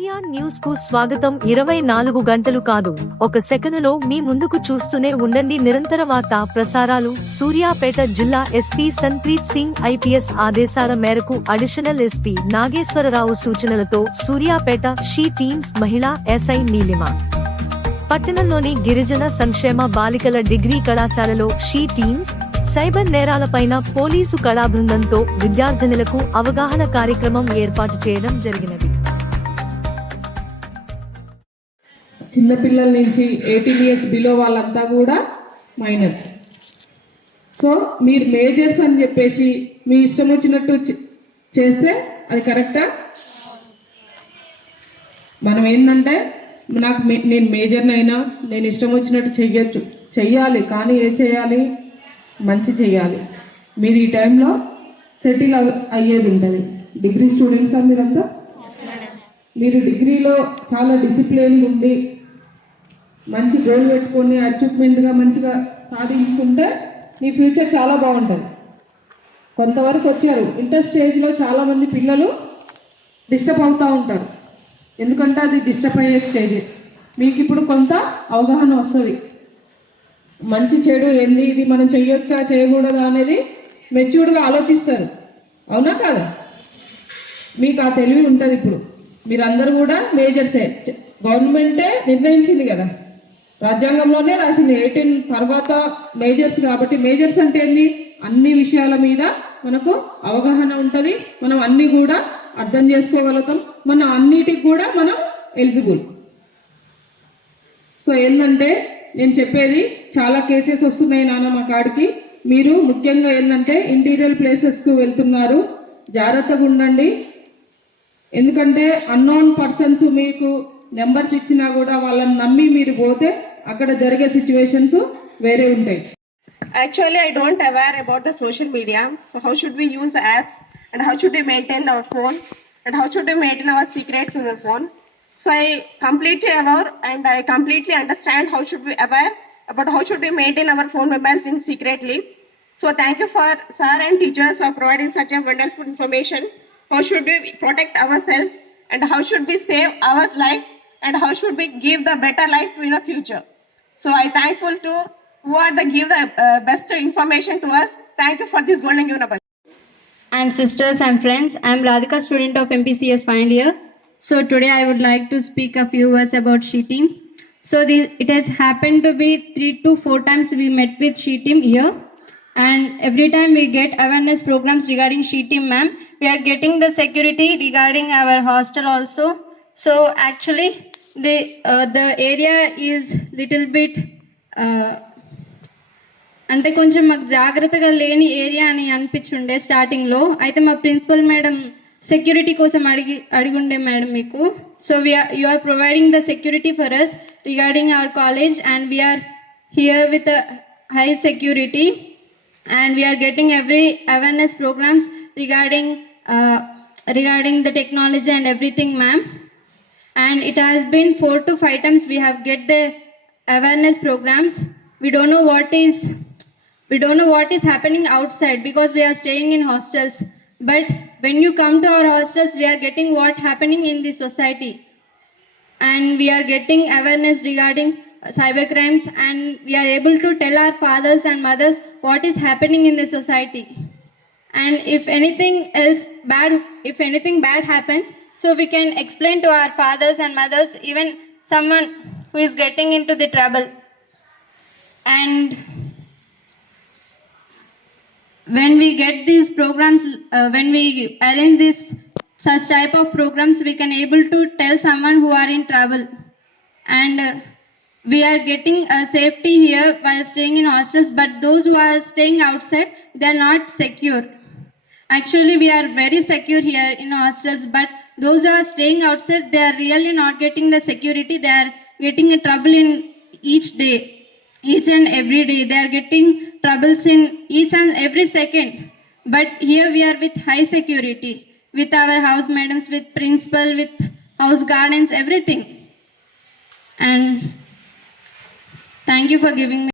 కు స్వాగతం. ఇరవై నాలుగు గంటలు కాదు. ఒక సెకనులో మీ ముందుకు చూస్తూనే ఉండండి. నిరంతర వార్తా ప్రసారాలు. సూర్యాపేట జిల్లా ఎస్పీ సన్ప్రీత్ సింగ్ ఐపీఎస్ ఆదేశాల మేరకు అడిషనల్ ఎస్పీ నాగేశ్వరరావు సూచనలతో సూర్యాపేట షీ టీమ్స్ మహిళా ఎస్ఐ నీలిమ. పట్టణంలోని గిరిజన సంక్షేమ బాలికల డిగ్రీ కళాశాలలో షీ టీమ్స్ సైబర్ నేరాలపైన పోలీసు కళా బృందంతో విద్యార్థినులకు అవగాహన కార్యక్రమం ఏర్పాటు చేయడం జరిగినది. చిన్నపిల్లల నుంచి ఎయిటీన్ ఇయర్స్ బిలో వాళ్ళంతా కూడా మైనస్. సో మీరు మేజర్స్ అని చెప్పేసి మీ ఇష్టం వచ్చినట్టు చేస్తే అది కరెక్టా? మనం ఏంటంటే నాకు మే- నేను మేజర్నైనా నేను ఇష్టం వచ్చినట్టు చెయ్యొచ్చు. చెయ్యాలి కానీ ఏం చేయాలి మంచి చెయ్యాలి. మీరు ఈ టైంలో సెటిల్ అయ్యేది ఉంటుంది. డిగ్రీ స్టూడెంట్సా మీరంతా? మీరు డిగ్రీలో చాలా డిసిప్లిన్ ఉండి మంచి గోల్ పెట్టుకొని అచీవ్మెంట్గా మంచిగా సాధించుకుంటే నీ ఫ్యూచర్ చాలా బాగుంటుంది. కొంతవరకు వచ్చారు. ఇంటర్ స్టేజ్లో చాలామంది పిల్లలు డిస్టర్బ్ అవుతూ ఉంటారు. ఎందుకంటే అది డిస్టర్బ్ అయ్యే స్టేజ్ మీకు ఇప్పుడు కొంత అవగాహన వస్తుంది. మంచి చెడు ఏంది ఇది మనం చేయొచ్చా చేయకూడదా అనేది మెచ్యూర్డ్గా ఆలోచిస్తారు. అవునా కాదా? మీకు ఆ తెలివి ఉంటుంది ఇప్పుడు. మీరందరూ కూడా మేజర్సే గవర్నమెంటే నిర్ణయించింది కదా. రాజ్యాంగంలోనే రాసింది. ఎయిటీన్ తర్వాత మేజర్స్ కాబట్టి మేజర్స్ అంటే ఏంటి అన్ని విషయాల మీద మనకు అవగాహన ఉంటుంది. మనం అన్ని కూడా అర్థం చేసుకోగలుగుతాం. మన అన్నిటికి కూడా మనం ఎలిజిబుల్. సో ఏంటంటే నేను చెప్పేది చాలా కేసెస్ వస్తున్నాయి నాన్న మా కాడికి. మీరు ముఖ్యంగా ఏంటంటే ఇంటీరియర్ ప్లేసెస్కు వెళ్తున్నారు. జాగ్రత్తగా ఉండండి. ఎందుకంటే అన్నోన్ పర్సన్స్ మీకు నెంబర్స్ ఇచ్చినా కూడా వాళ్ళని నమ్మి మీరు పోతే అక్కడ జరిగే సిచ్యువేషన్స్ వేరే ఉంటాయి Actually, I don't aware about the social media. So how should we use the apps and how should we maintain our phone and how should we maintain our secrets in the phone? So I completely aware and I completely understand how should we aware about how should we maintain our phone mobiles in secretly. So thank you for sir and teachers for providing such a wonderful information. How should we protect ourselves and how should we save our lives and how should we give the better life to in the future. So I thankful to who are the give the uh, best information to us. Thank you for this golden given opportunity. and sisters and friends. I am Radhika, student of MPCS final year. So today I would like to speak a few words about She Team. So the, it has happened to be three to four times we met with She Team here. And every time we get awareness programs regarding She Team, ma'am, we are getting the security regarding our hostel also. So actually, they uh, the area is little bit అంటే కొంచెం మాకు జాగ్రత్తగా లేని area అని అనిపించుండే స్టార్టింగ్లో అయితే మా principal madam security కోసం అడిగి అడిగుండే మేడం మీకు so we are you are providing the security for us regarding our college and we are here with high security and we are getting every awareness programs regarding regarding the technology and everything ma'am and it has been four to five times we have get the awareness programs. We don't know what is we don't know what is happening outside because we are staying in hostels. But when you come to our hostels we are getting what happening in the society. And we are getting awareness regarding cyber crimes and we are able to tell our fathers and mothers what is happening in the society. And if anything else bad if anything bad happens so we can explain to our fathers and mothers even someone who is getting into the trouble. And when we get these programs uh, when we arrange this such type of programs we can able to tell someone who are in trouble. And uh, we are getting uh, safety here while staying in hostels but those who are staying outside they are not secure. Actually we are very secure here in hostels but those who are staying outside. They are really not getting the security. They are getting a trouble in each day each and every day. They are getting troubles in each and every second. But here we are with high security with our house madams with principal with house gardens everything. And thank you for giving me